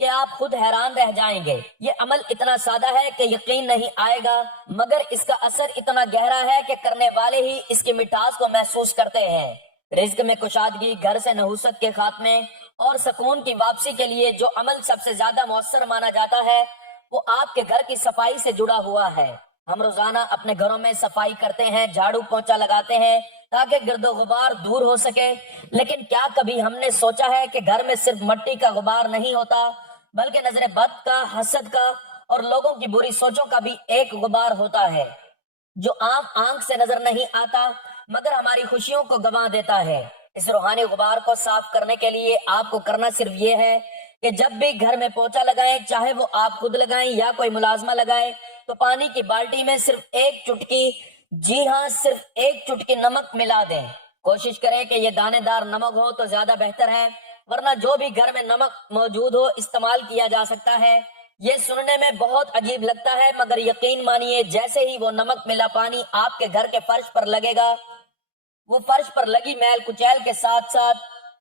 کہ آپ خود حیران رہ جائیں گے۔ یہ عمل اتنا سادہ ہے کہ یقین نہیں آئے گا، مگر اس کا اثر اتنا گہرا ہے کہ کرنے والے ہی اس کی مٹھاس کو محسوس کرتے ہیں۔ رزق میں کشادگی، گھر سے نحوست کے خاتمے اور سکون کی واپسی کے لیے جو عمل سب سے زیادہ مؤثر مانا جاتا ہے وہ آپ کے گھر کی صفائی سے جڑا ہوا ہے۔ ہم روزانہ اپنے گھروں میں صفائی کرتے ہیں، جھاڑو پونچھا لگاتے ہیں تاکہ گرد و غبار دور ہو سکے، لیکن کیا کبھی ہم نے سوچا ہے کہ گھر میں صرف مٹی کا غبار نہیں ہوتا بلکہ نظر بد کا، حسد کا اور لوگوں کی بری سوچوں کا بھی ایک غبار ہوتا ہے جو عام آنکھ سے نظر نہیں آتا مگر ہماری خوشیوں کو گنوا دیتا ہے۔ اس روحانی غبار کو صاف کرنے کے لیے آپ کو کرنا صرف یہ ہے کہ جب بھی گھر میں پوچھا لگائیں، چاہے وہ آپ خود لگائیں یا کوئی ملازمہ لگائے، تو پانی کی بالٹی میں صرف ایک چٹکی، جی ہاں صرف ایک چٹکی نمک ملا دیں۔ کوشش کریں کہ یہ دانے دار نمک ہو تو زیادہ بہتر ہے، ورنہ جو بھی گھر میں نمک موجود ہو استعمال کیا جا سکتا ہے۔ یہ سننے میں بہت عجیب لگتا ہے مگر یقین مانیے جیسے ہی وہ نمک ملا پانی آپ کے گھر کے فرش پر لگے گا، وہ فرش پر لگی میل کچیل کے ساتھ ساتھ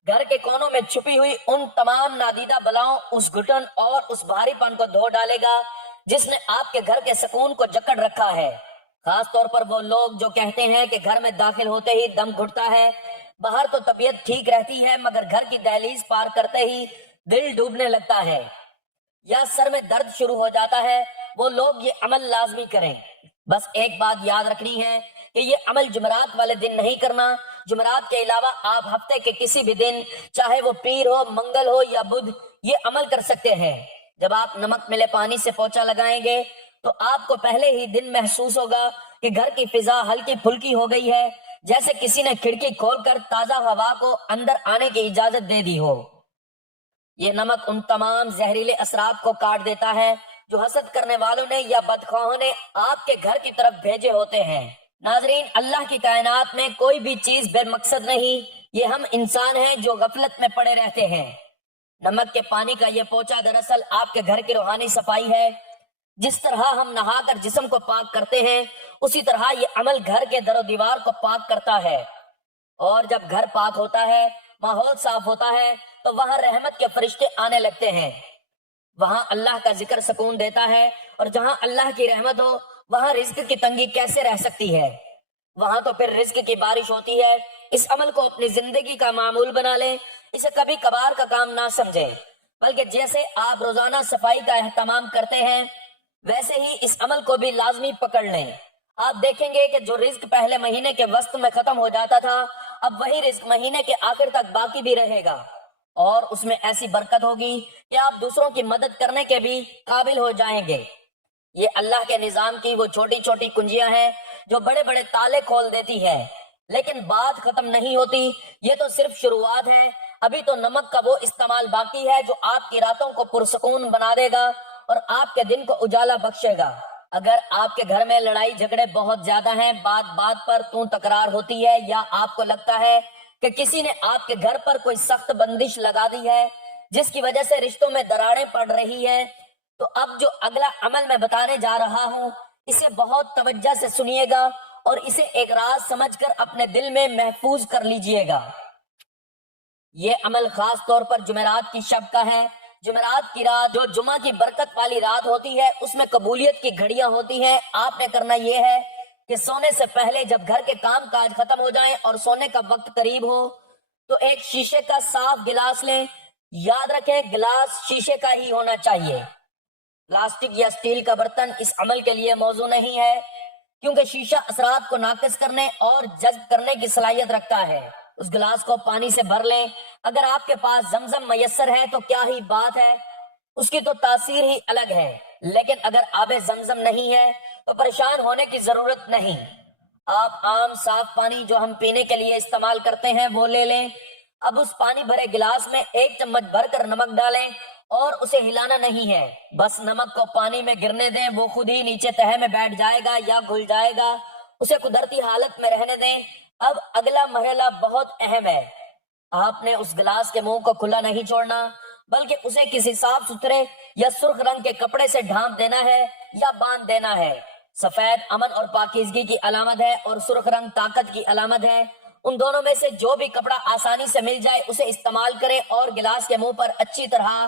گھر کے کونوں میں چھپی ہوئی ان تمام نادیدہ بلاؤں، اس گھٹن اور اس بھاری پن کو دھو ڈالے گا جس نے آپ کے گھر کے سکون کو جکڑ رکھا ہے۔ خاص طور پر وہ لوگ جو کہتے ہیں کہ گھر میں داخل ہوتے ہی دم گھٹتا ہے، باہر تو طبیعت ٹھیک رہتی ہے مگر گھر کی دہلیز پار کرتے ہی دل ڈوبنے لگتا ہے یا سر میں درد شروع ہو جاتا ہے، وہ لوگ یہ عمل لازمی کریں۔ بس ایک بات یاد رکھنی ہے کہ یہ عمل جمعرات والے دن نہیں کرنا۔ جمعرات کے علاوہ آپ ہفتے کے کسی بھی دن، چاہے وہ پیر ہو، منگل ہو یا بدھ، یہ عمل کر سکتے ہیں۔ جب آپ نمک ملے پانی سے پوچھا لگائیں گے تو آپ کو پہلے ہی دن محسوس ہوگا کہ گھر کی فضا ہلکی پھلکی ہو گئی ہے، جیسے کسی نے کھڑکی کھول کر تازہ ہوا کو اندر آنے کی اجازت دے دی ہو۔ یہ نمک ان تمام زہریلے اثرات کو کاٹ دیتا ہے جو حسد کرنے والوں نے یا بدخواہوں نے آپ کے گھر کی طرف بھیجے ہوتے ہیں۔ ناظرین، اللہ کی کائنات میں کوئی بھی چیز بے مقصد نہیں، یہ ہم انسان ہیں جو غفلت میں پڑے رہتے ہیں۔ نمک کے پانی کا یہ پوچھا دراصل آپ کے گھر کی روحانی صفائی ہے۔ جس طرح ہم نہا کر جسم کو پاک کرتے ہیں، اسی طرح یہ عمل گھر کے در و دیوار کو پاک کرتا ہے، اور جب گھر پاک ہوتا ہے، ماحول صاف ہوتا ہے تو وہاں رحمت کے فرشتے آنے لگتے ہیں۔ وہاں اللہ کا ذکر سکون دیتا ہے، اور جہاں اللہ کی رحمت ہو وہاں رزق کی تنگی کیسے رہ سکتی ہے؟ وہاں تو پھر رزق کی بارش ہوتی ہے۔ اس عمل کو اپنی زندگی کا معمول بنا لیں، اسے کبھی کبھار کا کام نہ سمجھیں، بلکہ جیسے آپ روزانہ صفائی کا اہتمام کرتے ہیں ویسے ہی اس عمل کو بھی لازمی پکڑ لیں۔ آپ دیکھیں گے کہ جو رزق پہلے مہینے کے وسط میں ختم ہو جاتا تھا، اب وہی رزق مہینے کے آخر تک باقی بھی رہے گا، اور اس میں ایسی برکت ہوگی کہ آپ دوسروں کی مدد کرنے کے بھی قابل ہو جائیں گے۔ یہ اللہ کے نظام کی وہ چھوٹی چھوٹی کنجیاں ہیں جو بڑے بڑے تالے کھول دیتی ہے، لیکن بات ختم نہیں ہوتی، یہ تو صرف شروعات ہے۔ ابھی تو نمک کا وہ استعمال باقی ہے جو آپ کی راتوں کو پرسکون بنا دے گا اور آپ کے دن کو اجالا بخشے گا۔ اگر آپ کے گھر میں لڑائی جھگڑے بہت زیادہ ہیں، بات بات پر تو تکرار ہوتی ہے، یا آپ کو لگتا ہے کہ کسی نے آپ کے گھر پر کوئی سخت بندش لگا دی ہے جس کی وجہ سے رشتوں میں دراڑیں پڑ رہی ہیں، تو اب جو اگلا عمل میں بتانے جا رہا ہوں اسے بہت توجہ سے سنیے گا اور اسے ایک راز سمجھ کر اپنے دل میں محفوظ کر لیجئے گا۔ یہ عمل خاص طور پر جمعرات کی شب کا ہے۔ جمعرات کی رات جو جمعہ کی برکت والی رات ہوتی ہے، اس میں قبولیت کی گھڑیاں ہوتی ہیں۔ آپ نے کرنا یہ ہے کہ سونے سے پہلے جب گھر کے کام کاج ختم ہو جائیں اور سونے کا وقت قریب ہو تو ایک شیشے کا صاف گلاس لیں۔ یاد رکھیں گلاس شیشے کا ہی ہونا چاہیے، پلاسٹک یا سٹیل کا برتن اس عمل کے لیے موزوں نہیں ہے، کیونکہ شیشہ اثرات کو ناقص کرنے اور جذب کرنے کی صلاحیت رکھتا ہے۔ اس گلاس کو پانی سے بھر لیں۔ اگر آپ کے پاس زمزم میسر ہے تو کیا ہی بات ہے، اس کی تو تاثیر ہی الگ ہے، لیکن اگر آب زمزم نہیں ہے تو پریشان ہونے کی ضرورت نہیں۔ آپ عام صاف پانی جو ہم پینے کے لیے استعمال کرتے ہیں وہ لے لیں۔ اب اس پانی بھرے گلاس میں 1 چمچ بھر کر نمک ڈالیں اور اسے ہلانا نہیں ہے، بس نمک کو پانی میں گرنے دیں، وہ خود ہی نیچے تہہ میں بیٹھ جائے گا یا گھل جائے گا، اسے قدرتی حالت میں رہنے دیں۔ اب اگلا مرحلہ بہت اہم ہے۔ آپ نے اس گلاس کے منہ کو کھلا نہیں چھوڑنا، بلکہ اسے کسی صاف ستھرے یا سرخ رنگ کے کپڑے سے ڈھانپ دینا ہے یا باندھ دینا ہے۔ سفید امن اور پاکیزگی کی علامت ہے اور سرخ رنگ طاقت کی علامت ہے۔ ان دونوں میں سے جو بھی کپڑا آسانی سے مل جائے اسے استعمال کریں اور گلاس کے منہ پر اچھی طرح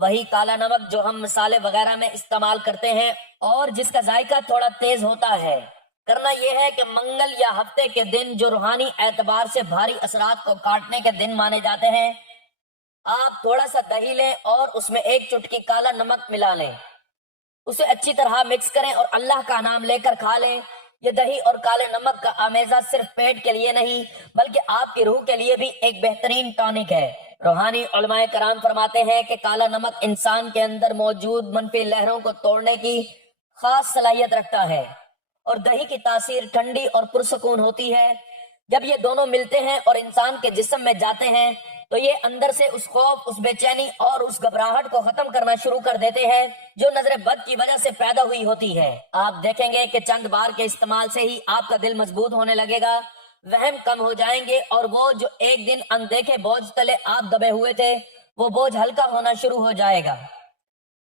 وہی کالا نمک جو ہم مسالے وغیرہ میں استعمال کرتے ہیں اور جس کا ذائقہ تھوڑا تیز ہوتا ہے۔ کرنا یہ ہے کہ منگل یا ہفتے کے دن جو روحانی اعتبار سے بھاری اثرات کو کاٹنے کے دن مانے جاتے ہیں، آپ تھوڑا سا دہی لیں اور اس میں ایک چٹکی کالا نمک ملا لیں، اسے اچھی طرح مکس کریں اور اللہ کا نام لے کر کھا لیں۔ یہ دہی اور کالے نمک کا آمیزہ صرف پیٹ کے لیے نہیں بلکہ آپ کی روح کے لیے بھی ایک بہترین ٹانک ہے۔ روحانی علماء کرام فرماتے ہیں کہ کالا نمک انسان کے اندر موجود منفی لہروں کو توڑنے کی خاص صلاحیت رکھتا ہے، اور دہی کی تاثیر ٹھنڈی اور پرسکون ہوتی ہے۔ جب یہ دونوں ملتے ہیں اور انسان کے جسم میں جاتے ہیں تو یہ اندر سے اس خوف، اس بے چینی اور اس گھبراہٹ کو ختم کرنا شروع کر دیتے ہیں جو نظر بد کی وجہ سے پیدا ہوئی ہوتی ہے۔ آپ دیکھیں گے کہ چند بار کے استعمال سے ہی آپ کا دل مضبوط ہونے لگے گا، وہم کم ہو جائیں گے، اور وہ جو ایک دن اندیکھے بوجھ تلے آپ دبے ہوئے تھے وہ بوجھ ہلکا ہونا شروع ہو جائے گا۔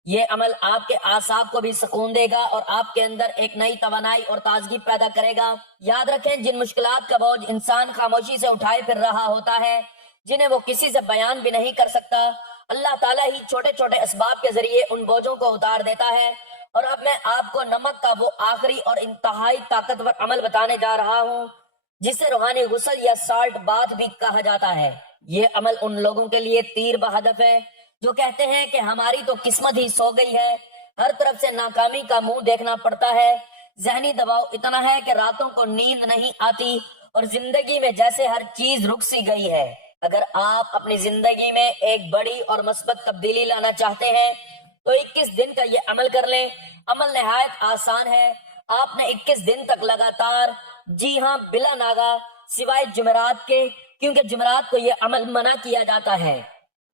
یہ عمل آپ کے اعصاب کو بھی سکون دے گا اور آپ کے اندر ایک نئی توانائی اور تازگی پیدا کرے گا۔ یاد رکھیں، جن مشکلات کا بوجھ انسان خاموشی سے اٹھائے پھر رہا ہوتا ہے، جنہیں وہ کسی سے بیان بھی نہیں کر سکتا، اللہ تعالیٰ ہی چھوٹے چھوٹے اسباب کے ذریعے ان بوجھوں کو اتار دیتا ہے۔ اور اب میں آپ کو نمک کا وہ آخری اور انتہائی طاقتور عمل بتانے جا رہا ہوں جسے روحانی غسل یا سالٹ باتھ بھی کہا جاتا ہے۔ یہ عمل ان لوگوں کے لیے تیر بہدف ہے جو کہتے ہیں کہ ہماری تو قسمت ہی سو گئی ہے، ہر طرف سے ناکامی کا منہ دیکھنا پڑتا ہے، ذہنی دباؤ اتنا ہے کہ راتوں کو نیند نہیں آتی اور زندگی میں جیسے ہر چیز رک سی گئی ہے۔ اگر آپ اپنی زندگی میں ایک بڑی اور مثبت تبدیلی لانا چاہتے ہیں تو 21 دن کا یہ عمل کر لیں۔ عمل نہایت آسان ہے۔ آپ نے 21 دن تک لگاتار، جی ہاں بلا ناغہ، سوائے جمعرات کے، کیونکہ جمعرات کو یہ عمل منع کیا جاتا ہے،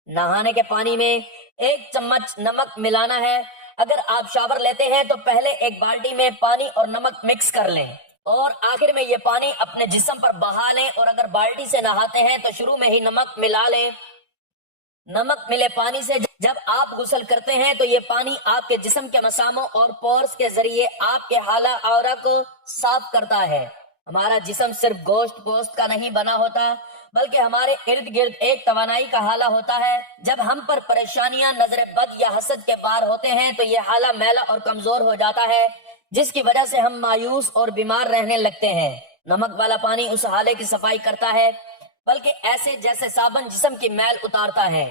نہانے کے پانی میں 1 چمچ نمک ملانا ہے۔ اگر آپ شاور لیتے ہیں تو پہلے ایک بالٹی میں پانی اور نمک مکس کر لیں اور آخر میں یہ پانی اپنے جسم پر بہا لیں، اور اگر بالٹی سے نہاتے ہیں تو شروع میں ہی نمک ملا لیں۔ نمک ملے پانی سے جب آپ غسل کرتے ہیں تو یہ پانی آپ کے جسم کے مساموں اور پورس کے ذریعے آپ کے حالہ اورا کو صاف کرتا ہے۔ ہمارا جسم صرف گوشت پوست کا نہیں بنا ہوتا بلکہ ہمارے ارد گرد ایک توانائی کا حالہ ہوتا ہے۔ جب ہم پر پریشانیاں، نظر بد یا حسد کے بار ہوتے ہیں تو یہ حالہ میلا اور کمزور ہو جاتا ہے، جس کی وجہ سے ہم مایوس اور بیمار رہنے لگتے ہیں۔ نمک والا پانی اس حالے کی صفائی کرتا ہے، بلکہ ایسے جیسے صابن جسم کی میل اتارتا ہے۔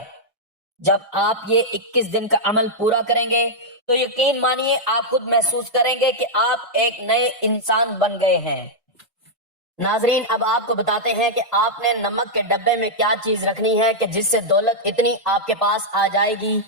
جب آپ یہ 21 دن کا عمل پورا کریں گے تو یقین مانیے آپ خود محسوس کریں گے کہ آپ ایک نئے انسان بن گئے ہیں۔ ناظرین، اب آپ کو بتاتے ہیں کہ آپ نے نمک کے ڈبے میں کیا چیز رکھنی ہے کہ جس سے دولت اتنی آپ کے پاس آ جائے گی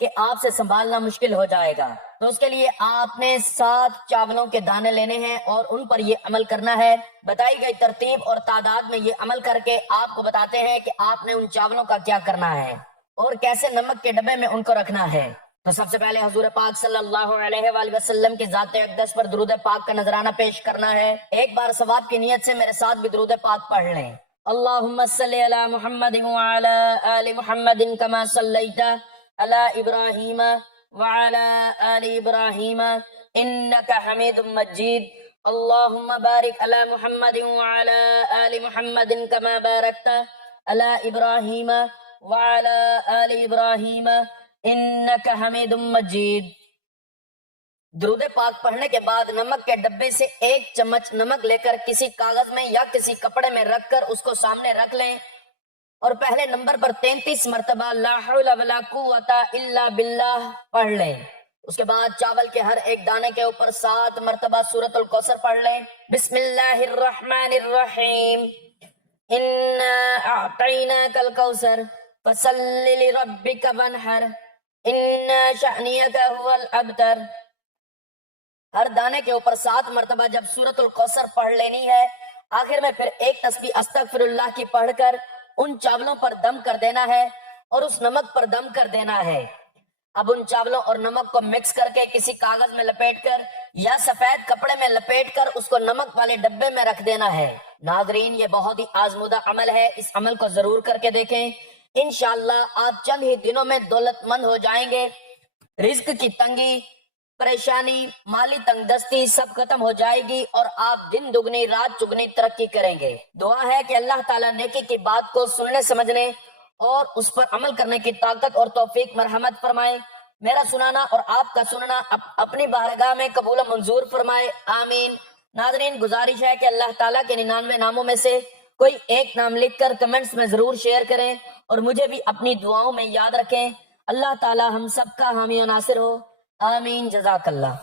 کہ آپ سے سنبھالنا مشکل ہو جائے گا۔ تو اس کے لیے آپ نے 7 چاولوں کے دانے لینے ہیں اور ان پر یہ عمل کرنا ہے۔ بتائی گئی ترتیب اور تعداد میں یہ عمل کر کے آپ کو بتاتے ہیں کہ آپ نے ان چاولوں کا کیا کرنا ہے اور کیسے نمک کے ڈبے میں ان کو رکھنا ہے۔ تو سب سے پہلے حضور پاک صلی اللہ علیہ وآلہ وسلم کی ذات اقدس پر درود پاک کا نذرانہ پیش کرنا ہے۔ ایک بار ثواب کی نیت سے میرے ساتھ بھی درود پاک پڑھ لیں۔ اللہم صلی علی محمد وعلی آل محمد کما صلیت علی ابراہیم وعلی آل ابراہیم انک حمید مجید۔ اللہم بارک علی محمد وعلی آل محمد کما بارکت علی ابراہیم وعلی آل ابراہیم انک حمید مجید۔ درود پاک پڑھنے کے بعد نمک کے ڈبے سے 1 چمچ نمک لے کر کسی کاغذ میں یا کسی کپڑے میں رکھ کر اس کو سامنے رکھ لیں اور پہلے نمبر پر 33 مرتبہ لا حول ولا قوت الا باللہ پڑھ لیں۔ اس کے بعد چاول کے ہر ایک دانے کے اوپر 7 مرتبہ سورۃ الکوثر پڑھ لیں۔ بسم اللہ الرحمن الرحیم، انا اعطیناک الکوثر فصل لربک وانحر ان شأنیک هو الابتر۔ ہر دانے کے اوپر 7 مرتبہ جب سورۃ الکوثر پڑھ لینی ہے، آخر میں پھر ایک تسبیح استغفر اللہ کی پڑھ کر ان چاولوں پر دم کر دینا ہے اور اس نمک پر دم کر دینا ہے۔ اب ان چاولوں اور نمک کو مکس کر کے کسی کاغذ میں لپیٹ کر یا سفید کپڑے میں لپیٹ کر اس کو نمک والے ڈبے میں رکھ دینا ہے۔ ناظرین، یہ بہت ہی آزمودہ عمل ہے، اس عمل کو ضرور کر کے دیکھیں۔ انشاءاللہ آپ چند ہی دنوں میں دولت مند ہو جائیں گے، رزق کی تنگی، پریشانی، مالی تنگ دستی سب ختم ہو جائے گی اور آپ دن دگنی رات چگنی ترقی کریں گے۔ دعا ہے کہ اللہ تعالیٰ نیکی کی بات کو سننے، سمجھنے اور اس پر عمل کرنے کی طاقت اور توفیق مرحمت فرمائے. میرا سنانا اور آپ کا سننا اپنی بارگاہ میں قبول و منظور فرمائے. آمین. ناظرین، گزارش ہے کہ اللہ تعالیٰ کے 99 ناموں میں سے کوئی ایک نام لکھ کر کمنٹس میں ضرور شیئر کریں اور مجھے بھی اپنی دعاؤں میں یاد رکھیں. اللہ تعالیٰ ہم سب کا حامی و ناصر ہو. آمین. جزاک اللہ.